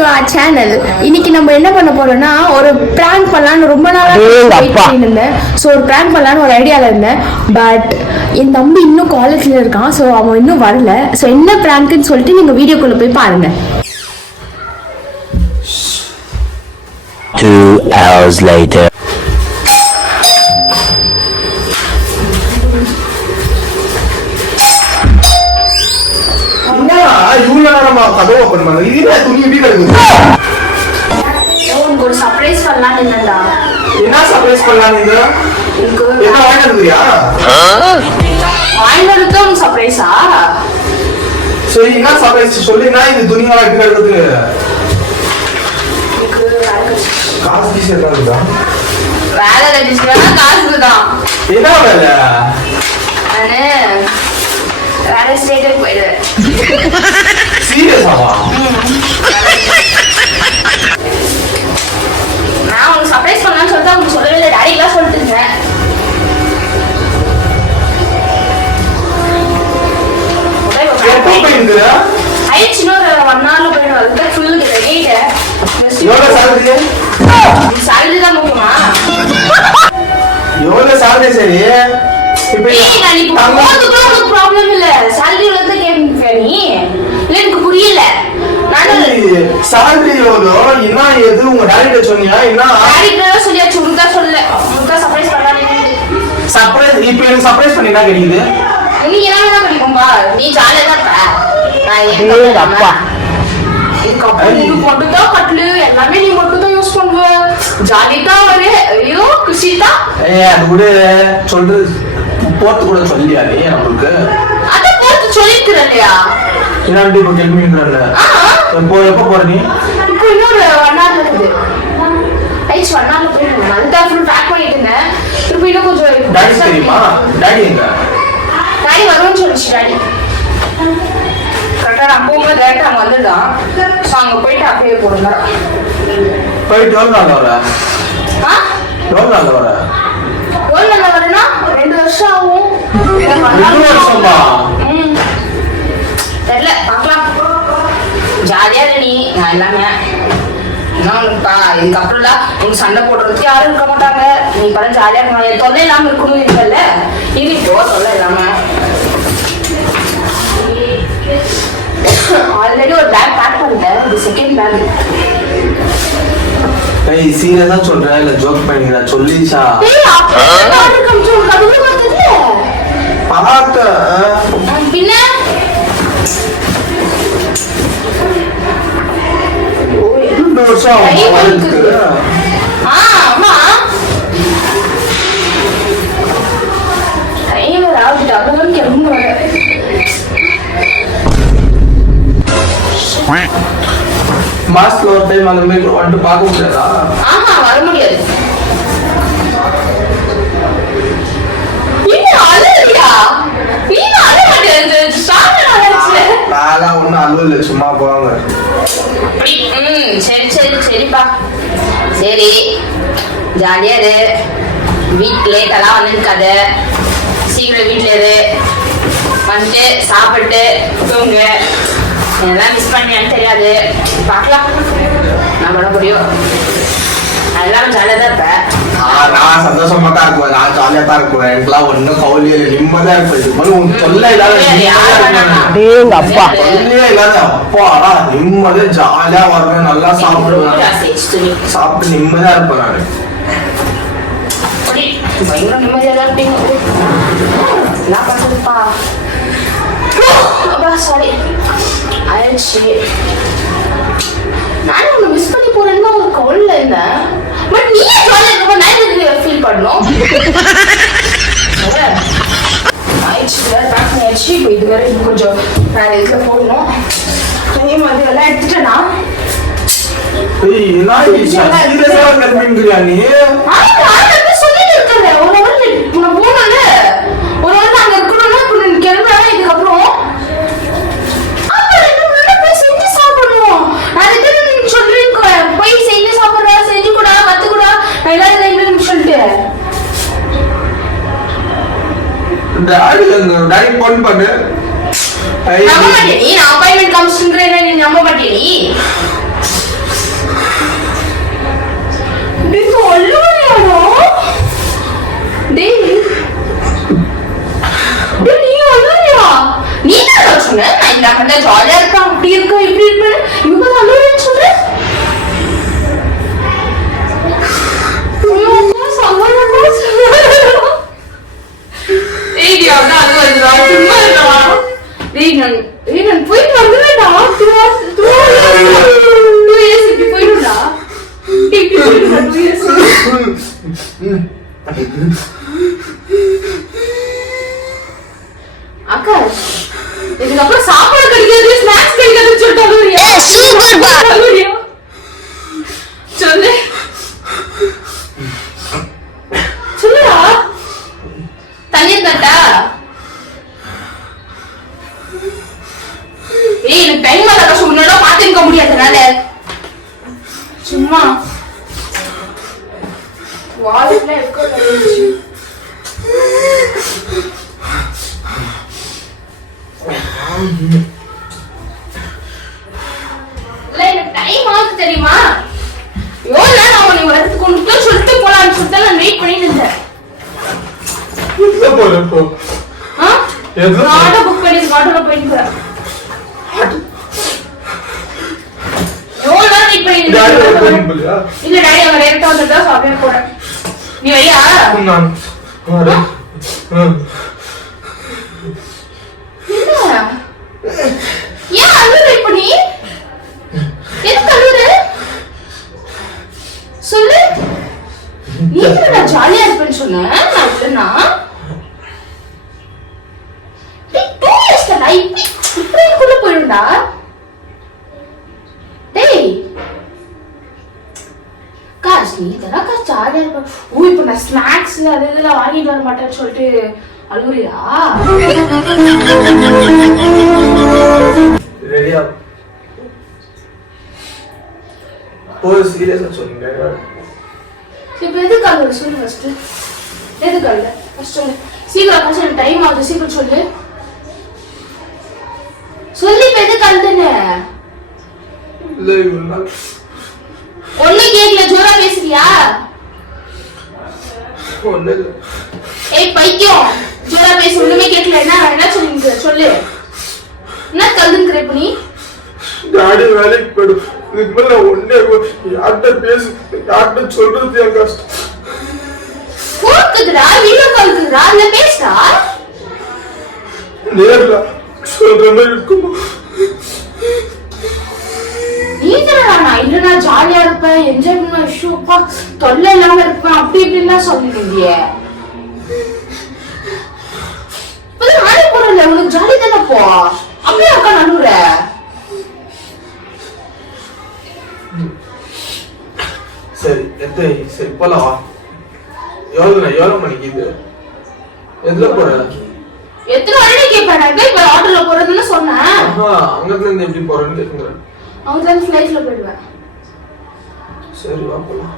To our channel. இன்னைக்கு நம்ம என்ன பண்ண போறோம்னா ஒரு பிராங்க் பண்ணலாம்னு ரொம்ப நாளா வெயிட் பண்ணிட்டு இருந்தேன். சோ ஒரு பிராங்க் பண்ணலாம்னு ஒரு ஐடியால இருந்தேன். பட் என் தம்பி இன்னும் காலேஜ்ல இருக்கான். சோ அவன் இன்னும் வரல. சோ என்ன பிராங்க்னு சொல்லிட்டு நீங்க வீடியோக்குள்ள போய் பாருங்க. 2 hours later. ஒரு சர்ப்ரைஸ் பண்ணலாம் என்னடா? என்ன சர்ப்ரைஸ் பண்ணலாம் நீங்க? என்ன வாங்கிடுறியா? வாங்கிடுறது ஒரு சர்ப்ரைஸா? சரி என்ன சர்ப்ரைஸ் சொல்லுனா இது துணியா எப்படி எடுத்து? காசு பீஸ் என்னடா? வேலை கட்டிச்சா காசு தான். என்ன வேலை? அண்ணே வேலை ஸ்டேட்டே போயிடு. சீரியஸாவா? நான் உங்களுக்கு சர்ப்ரைஸ் பண்ணலாம்னு சொல்லிட்டு உங்களுக்கு சொல்லவே இல்லை. டாடிக்கெல்லாம் சொல்லிட்டு இருந்தேன். ஆயிடுச்சு இன்னொரு 1 hourல போயிடும். அதுக்கு ஃபுல்லு ரெடிட்டேன். எவ்வளவு சாலரி? சாலரி தான் முக்கியமா? எவ்வளவு சாலரி சரி? இப்போ உங்களுக்கு ப்ராப்ளம் இல்ல. சாலரி வந்து கேட்க நீ இல்ல எனக்கு புரியல. சாலரி எவ்வளோ என்ன எது உங்க டாடிட்ட சொன்னியா? என்ன டாடிட்ட சொல்லியாச்சு. உனக்கு தான் சொல்லல. உனக்கு சர்ப்ரைஸ் பண்ணலாம்னு. சர்ப்ரைஸ் இப்போ எனக்கு சர்ப்ரைஸ் பண்ணி என்ன கிடைக்குது? நீ என்ன பண்ணிக்கோம்பா? நீ ஜாலியா தான் இருப்ப. நான் அப்பா இதுக்கப்புறம் நீ மட்டும் தான் கட்லு எல்லாமே நீ மட்டும் தான் யூஸ் பண்ணுவ. ஜாலி தான் வரு. ஐயோ குஷி தான். அது கூட சொல்றது போட்டு கூட சொல்லியா நீ நம்மளுக்கு? அத போட்டு சொல்லிக்கிறேன் இல்லையா? இன்னாண்டி இப்போ கேள்விங்கறல. எப்போ போற நீ? இப்போ இன்னொரு 1 hour இருக்குது. ஐஸ் 1 hourல போயிடுவேன். அதுதான் ஃபுல் பேக் பண்ணிட்டு இருந்தேன். இப்போ இன்னும் கொஞ்சம் டாடி தெரியுமா? டாடி எங்க? டாடி வரும்னு சொல்லிச்சு டாடி. கரெக்டா நான் போகும்போது டேரக்டா அங்க வந்துதான். ஸோ அங்க போயிட்டு அப்படியே போடுங்க. போயிட்டு எவ்வளோ நாள் வர? எவ்வளோ நாள் வர? எவ்வளோ நாள் வரேன்னா 2 வருஷம் ஆகும். 2 வருஷமா? தெரியல பார்க்கலாம். ஜாலியா இல்லை நீ நான் எல்லாமே என்னப்பா. இதுக்கப்புறம்லாம் உனக்கு சண்டை போடுறதுக்கு யாரும் இருக்க மாட்டாங்க. நீ படம் ஜாலியா இருக்கணும். தொல்லை இல்லாம இருக்கணும் இருக்கல. இது இப்போ தொல்லை இல்லாம ஆல்ரெடி ஒரு பேக் பேக் பண்ணிட்டேன். இது செகண்ட் பேக். ஏய் சீரியஸா சொல்றேன் இல்ல ஜோக் பண்ணிக்கிறா? சொல்லிச்சா? ஏய் ஆர்டர் கம்ச்சு கதுல வந்தது பாத்த பின்ன ஓ 2 வருஷம் ஆகுது. ஆமா டைம் ராவுட் அப்புறம் கிளம்பு. மாஸ்ல ஒரு டைம் அந்த மாதிரி வந்து பார்க்க முடியாதா? ஆஹா வர முடியாது. நீ அழறியா? நீ அழ மாட்டே. சாமி அழறச்சு. நாளா ஒண்ணு அழுவல சும்மா போவாங்க. சரி சரி சரிப்பா. சரி ஜாலியா இரு. வீட்டுல லேட்டெல்லாம் வந்துருக்காது. சீக்கிரம் வீட்டுல இரு. வந்துட்டு சாப்பிட்டு தூங்கு. எல்லாம் மிஸ் பண்ணியான்னு தெரியாது. பார்க்கலாம் நான் பண்ண முடியும். அதெல்லாம் ஜாலியா தான் இருப்பேன். நான் சந்தோஷமா தான் இருக்குவேன். நான் ஜாலியா தான் இருக்குவேன். எனக்குலாம் ஒன்னும் கவலையே இல்லை. நிம்மதியா இருப்பேன். இது மாதிரி உன் தொல்லை இல்லாத அப்பா தொல்லையே இல்லாத அப்பா நிம்மதியா ஜாலியா வருவேன். நல்லா சாப்பிடுவேன். சாப்பிட்டு நிம்மதியா இருப்பேன். நான் பயங்கர நிம்மதியா தான் இருப்பீங்க. என்ன பண்றதுப்பா? சாரி ஆயிடுச்சு. நானும் உன்னை மிஸ் பண்ணி போறேன்னு தான் ஒரு கவலைல இருந்தேன். பட் நீ ஜாலியா இருக்க நான் ஃபீல் பண்ணணும். ஆயிடுச்சு பேக் பண்ணியாச்சு. இப்போ இது வேற இன்னும் கொஞ்சம் வேற இதுல போடணும். துணியும் வந்து எல்லாம் எடுத்துட்டேனா? சொல்லிட்டு இருக்கேன். ஒரு ஹவர் உன்னை போனல ஒரு ஹவர் அங்க இருக்கணும்னா இப்போ கிளம்புறாங்க. இதுக்கப்புறம் செஞ்சு சாப்பிடணும். அதுக்கு நீங்க சொல்றீங்க போய் செஞ்சு சாப்பிடுறா செஞ்சு கூட கத்துக்கூடா எல்லாரும் சொல்லிட்டு டாடி போன் பண்ணு. நம்ப மாட்டேன் நீ. நான் அப்பாயின்மெண்ட் காமிச்சுன்றேன். நீ நம்ப மாட்டேன் நீ. ஆகாஷ் இதுக்கப்புறம் சாப்பாடு கிடைக்காது ஸ்நாக்ஸ் கிடைக்காதுன்னு சொல்லிட்டு சொல்லு சொல்லுடா தண்ணீர் தட்டா ஏய் எனக்கு டைம் ஆக உன்னோட பாத்துக்க முடியாதுனால சும்மா வாலெட்ல எக்கோ வந்துச்சு இல்ல எனக்கு டைம் ஆகுது தெரியுமா எவ்வளவு நேரம் அவன் நீ வரதுக்கு கொண்டு சொல்லிட்டு போலான்னு சொல்லிட்டு நான் வெயிட் பண்ணிட்டு இருந்தேன் ஆட்டோ புக் பண்ணி ஆட்டோல போயிட்டு போறேன் எவ்வளவு நேரம் வெயிட் பண்ணிட்டு இல்ல டாடி அவங்க நேரத்தா வந்துட்டா சாப்பிட போறேன் நீ வையா ஏன் அழுற இப்ப நீ எதுக்கு அழுற சொல்லு நீ நான் ஜாலியா இருப்பேன்னு சொன்னேன் நான் இல்லைன்னா இப்படிக்குள்ள போயிருந்தா டேய் காசு நீ இதெல்லாம் காசு ஜாலியா இருப்ப ஓ இப்ப நான் ஸ்நாக்ஸ் அது இதெல்லாம் வாங்கிட்டு வர மாட்டேன்னு சொல்லிட்டு அழுகுறியா ரெடியா போய் சீரியஸா சொல்லுங்க இப்ப எதுக்கு அழுகுற சொல்லு ஃபர்ஸ்ட் எதுக்கு அழுகுற ஃபர்ஸ்ட் சொல்லு சீக்கிரம் காசு எனக்கு டைம் ஆகுது சீக்கிரம் சொல்லு சொல்லி இப்ப எதுக்கு அழுதுன்னு இல்ல இவனா ஒண்ணு கேக்கல ஜோரா பேசுறியா ஒண்ணு ஏய் பைத்தியம் ஜோரா பேச ஒண்ணுமே கேக்கல என்ன சொல்லுங்க சொல்லு என்ன கல்லுங்கற இப்ப நீ டாடி வேலைக்கு போடு இதுக்கு மேல ஒண்ணே யார்கிட்ட பேசு யார்கிட்ட சொல்றது என் கஷ்டம் போக்குதுடா வீடியோ கால் இருக்குடா இல்ல பேசுடா நேர்ல சொல்ற மாதிரி இருக்கும் நீ தானடா இல்லனா ஜாலியா இருப்பேன் என்ஜாய் பண்ண ஷூப்பா தொல்லை இல்லாம இருப்பேன் அப்படி இப்படிலாம் சொல்லிருந்தியே இப்பதான் நானே போறேன்ல உனக்கு ஜாலி தானே போ அப்படியே அக்கா நடுவுற சரி சரி போலாம் வா எவ்வளவு மணிக்கு இது எதுல போற எத்தனை மணி கேட்பேன் இப்ப ஆட்டோல போறதுன்னு சொன்னேன் அங்கத்துல இருந்து எப்படி போறேன்னு கேக்குறேன் அவங்க ஃபிளைட்ல போயிடுவேன் சரி வா போலாம்